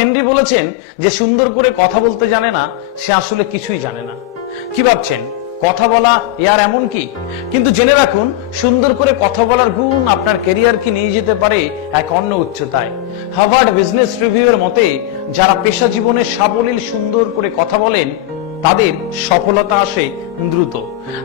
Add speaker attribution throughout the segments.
Speaker 1: Henry বলেছেন যে সুন্দর করে কথা বলতে জানে না, সে আসলে কিছুই জানে না। কি ভাবছেন? কথা বলা ইয়ার এমন কি? কিন্তু জেনে রাখুন, সুন্দর করে কথা বলার গুণ আপনার কেরিয়ারকে নিয়ে যেতে পারে এক অন্য উচ্চতায়। হার্ভার্ড বিজনেস রিভিউ এর মতে, যারা পেশা জীবনে সাবলীল সুন্দর করে কথা বলেন তাদের সফলতা আসে দ্রুত।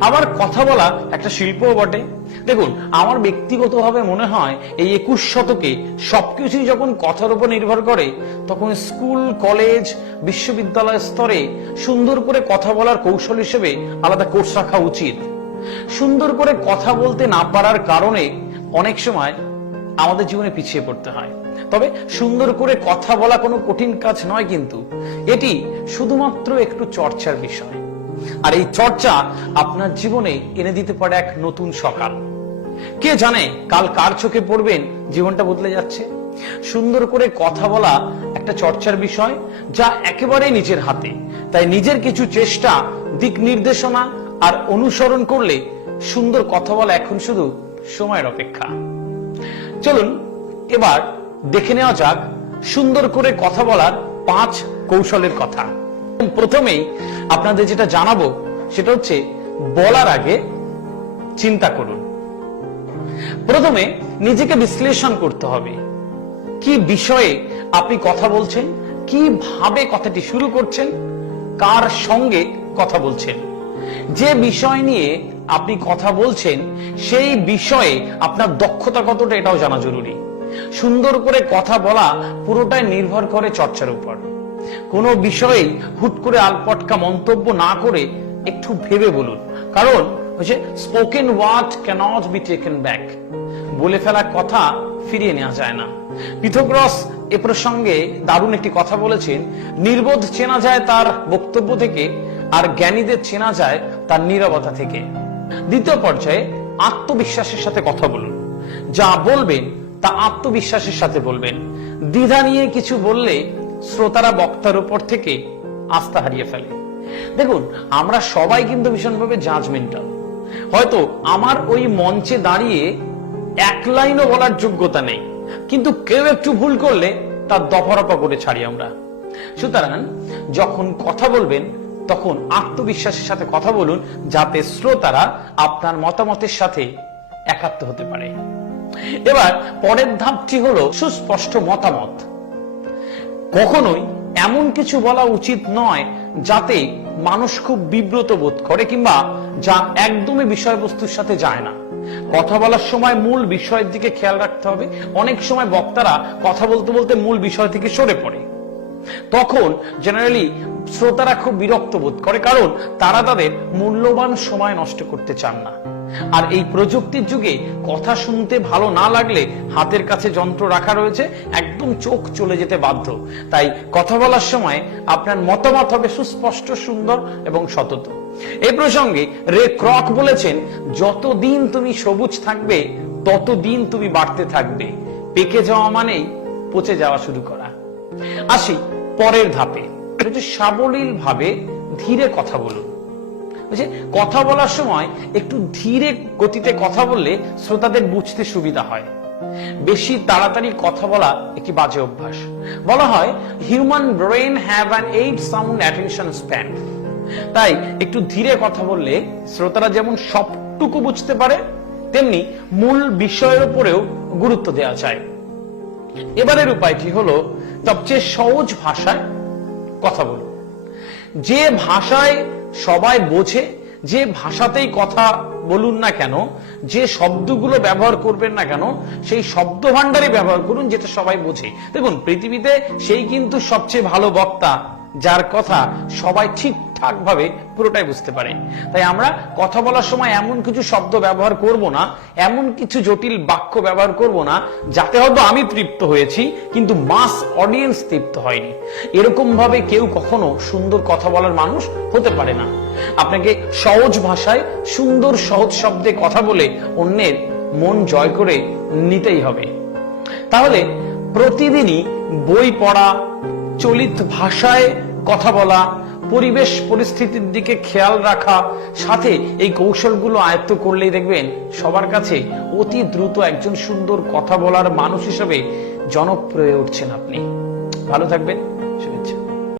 Speaker 1: আবার কথা বলা একটা শিল্পও বটে। দেখুন, আমার ব্যক্তিগতভাবে মনে হয় এই একুশ শতকে সবকিছুই যখন কথার উপর নির্ভর করে, তখন স্কুল, কলেজ, বিশ্ববিদ্যালয় স্তরে সুন্দর করে কথা বলার কৌশল হিসেবে আলাদা কোর্স রাখা উচিত। সুন্দর করে কথা বলতে না পারার কারণে অনেক সময় আমাদের জীবনে পিছিয়ে পড়তে হয়। তবে সুন্দর করে কথা বলা কোনো কঠিন কাজ নয় কিন্তু। এটি শুধুমাত্র একটু চর্চার বিষয়। আর এই চর্চা আপনার জীবনে এনে দিতে পারে এক নতুন সকাল। কে জানে কাল কার চোখে পড়বেন, জীবনটা বদলে যাচ্ছে। সুন্দর করে কথা বলা একটা চর্চার বিষয় যা একেবারে নিজের হাতে। তাই নিজের কিছু চেষ্টা, দিক নির্দেশনা আর অনুসরণ করলে সুন্দর কথা বলা এখন শুধু সময়ের অপেক্ষা। চলুন, এবার দেখে নেওয়া যাক, সুন্দর করে কথা বলার পাঁচ কৌশলের কথা। প্রথমেই আপনাদের যেটা জানাব, সেটা হচ্ছে বলার আগে চিন্তা করুন। প্রথমে নিজেকে বিশ্লেষণ করতে হবে। কি বিষয়ে আপনি কথা বলছেন, কীভাবে কথাটি শুরু করছেন, কার সঙ্গে কথা বলছেন। যে বিষয় নিয়ে আপনি কথা বলছেন, সেই বিষয়ে আপনার দক্ষতা কতটা এটাও জানা জরুরি। সুন্দর করে কথা বলা পুরোটাই নির্ভর করে চর্চার উপর। কোনো বিষয়ে হুট করে আলপটকা মন্তব্য না করে একটু ভেবে বলুন। কারণ হচ্ছে spoken word cannot be taken back বলে ফেলা কথা ফিরিয়ে নেওয়া যায় না। পিথোগ্রস এ প্রসঙ্গে দারুণ একটি কথা বলেছেন, নির্বোধ চেনা যায় তার বক্তব্য থেকে, আর জ্ঞানীদের চেনা যায় তার নিরবতা থেকে। দ্বিতীয় পর্যায়ে, আত্মবিশ্বাসের সাথে কথা বলুন। যা বলবেন তা আত্মবিশ্বাসের সাথে বলবেন। দ্বিধা নিয়ে কিছু বললে শ্রোতারা বক্তার উপর থেকে আস্থা হারিয়ে ফেলে। দেখুন, আমরা সবাই কিন্তু ভীষণভাবে জাজমেন্টাল হয়তো আমার ওই মঞ্চে দাঁড়িয়ে এক লাইনও বলার যোগ্যতা নেই। কিন্তু কেউ একটু ভুল করলে তার দফারফা করে ছাড়ি আমরা। সুতরাং যখন কথা বলবেন, তখন আত্মবিশ্বাসের সাথে কথা বলুন, যাতে শ্রোতারা আপনার মতামতের সাথে একাত্ম হতে পারে। এবার পরের ধাপটি হলো সুস্পষ্ট মতামত। কখনোই এমন কিছু বলা উচিত নয় যাতে মানুষ খুব বিব্রত বোধ করে কিংবা যা একদমই বিষয়বস্তুর সাথে যায় না। কথা বলার সময় মূল বিষয়ের দিকে খেয়াল রাখতে হবে। অনেক সময় বক্তারা কথা বলতে বলতে মূল বিষয় থেকে সরে পড়ে। তখন জেনারেলি শ্রোতারা খুব বিরক্ত বোধ করে কারণ তারা তাদের মূল্যবান সময় নষ্ট করতে চান না। আর এই প্রযুক্তির যুগে কথা শুনতে ভালো না লাগলে হাতের কাছে যন্ত্র রাখা রয়েছে, একদম চোখ চলে যেতে বাধ্য। তাই কথা বলার সময় আপনার মতামত হবে সুস্পষ্ট, সুন্দর এবং সতত। এই প্রসঙ্গে রে ক্রক বলেছেন, যতদিন তুমি সবুজ থাকবে, ততদিন তুমি বাড়তে থাকবে। পেকে যাওয়া মানেই পচে যাওয়া শুরু করা। আসি পরের ধাপে। সাবলীল ভাবে ধীরে কথা বলুন। বুঝছে কথা বলার সময় একটু ধীরে গতিতে কথা বললে শ্রোতাদের বুঝতে সুবিধা হয়। বেশি তাড়াতাড়ি কথা বলা একটি বাজে অভ্যাস। বলা হয় human brain have an eight sound attention span তাই একটু ধীরে কথা বললে শ্রোতারা যেমন সবটুকু বুঝতে পারে, তেমনি মূল বিষয়ের উপরেও গুরুত্ব দেওয়া যায়। এবারের উপায়টি হলো, সবচেয়ে সহজ ভাষায় কথা বলুন। যে ভাষায় সবাই বোঝে যে ভাষাতেই কথা বলুন না কেন, যে শব্দগুলো ব্যবহার করবেন না কেন, সেই শব্দ ভান্ডারই ব্যবহার করুন যেটা সবাই বোঝে। দেখুন, পৃথিবীতে সেই কিন্তু সবচেয়ে ভালো বক্তা যার কথা সবাই ঠিকঠাক ভাবে পুরোটাই বুঝতে পারে। তাই আমরা কথা বলার সময় এমন কিছু শব্দ ব্যবহার করব না, এমন কিছু জটিল বাক্য ব্যবহার করব না, যাতে হয়তো আমি তৃপ্ত হয়েছি, কিন্তু মাস অডিয়েন্স তৃপ্ত হয়নি। এরকম ভাবে কেউ কখনো সুন্দর কথা বলার মানুষ হতে পারে না। আপনাকে সহজ ভাষায় সুন্দর সহজ শব্দে কথা বলে অন্যের মন জয় করে নিতেই হবে। তাহলে প্রতিদিনই বই পড়া চলিত ভাষায় কথা বলা, পরিবেশ পরিস্থিতির দিকে খেয়াল রাখা, সাথে এই কৌশলগুলো আয়ত্ত করলেই দেখবেন সবার কাছে অতি দ্রুত একজন সুন্দর কথা বলার মানুষ হিসেবে জনপ্রিয় উঠছেন আপনি। ভালো থাকবেন।